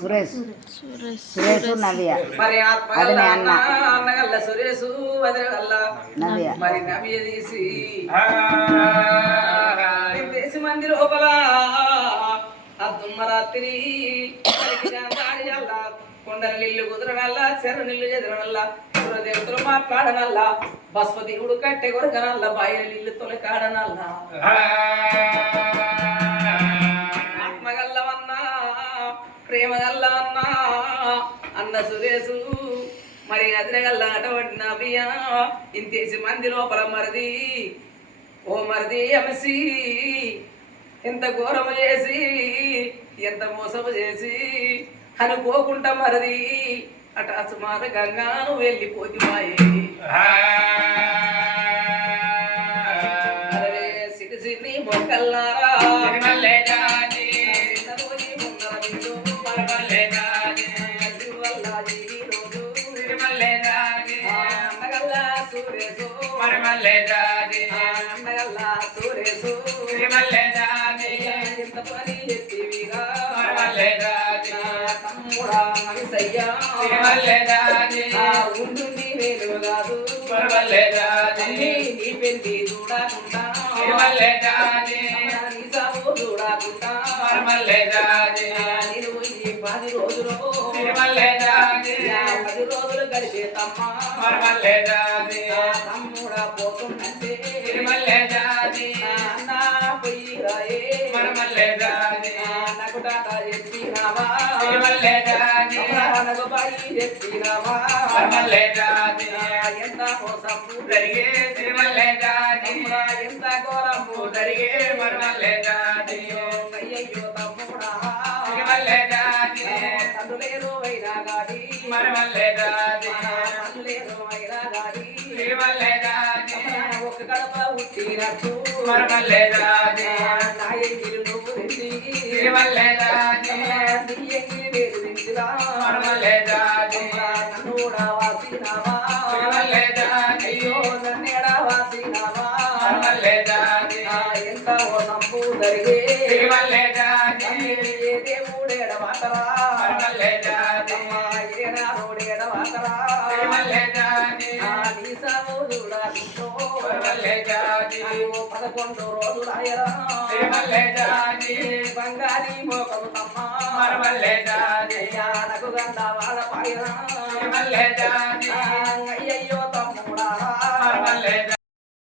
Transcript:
సురేష్ సురేష్ నవ్య మరి అది అన్న అన్నగల్ల సురేషు వదిలగల్ల నవ్య మరి నవ్య తీసి దేశ మంది లోపల అద్దుమ్మ రాత్రి కొండల నీళ్లు కుదరనల్లా చెర్ర నీళ్లు చెదరనల్లా దేవతలు మాట్లాడనల్లా బస్పతివుడు కట్టె కొరకనల్లా బాయిల నీళ్లు తొలకాడనల్లా ఆత్మగల్లవన్నా ప్రేమగల్లవన్నా అన్న సురేసు మరి అదినగల్లా అటువంటి నవ్యా ఇంతేసి మంది లోపల మరిది ఓ మరిది అమసి ఎంత ఘోరము చేసి ఎంత మోసము చేసి అనుకోకుండా మరిది అట సుమారు గంగాను వెళ్ళిపోతున్నాయి సిటి సిన్ని మొక్కల్లారా ఉండు నీ వేలు కాదు నీ పెళ్లి చూడకుండా నీ సాగు చూడకుండా నేను పోయి 10 రోజులు 10 రోజులు గడిపే తమ్ముడా పోతుందంటే అన్న పోయి రాయే నాకు టాటా చెప్పినావా నాకు బాయి చెప్పినావా ఎంత మోసం జరిగే ఎంత ఘోరము జరిగే అయ్యయ్యో తమ్ముడా తండ్రులేరు అయినా గాడి తల్లులేరు అయినా గాడి ఒక గడప ఉట్టినట్టు నాయకులు నువ్వు తిండి వేరు తింటిరా నన్ను కూడా వాసినావా అయ్యో నన్నేడా వాసినావా ఎంత సంపు జరిగే దేవుడేడ వాతరా ఏనాడోడేడ వాతరా నీ సాగు చూడాలంటో 11 రోజులు ఆయరా బంగారీ మోకము తమ్మ నాకు గంట వాళ్ళ పాయరా అయ్యయ్యో తమ్ముడా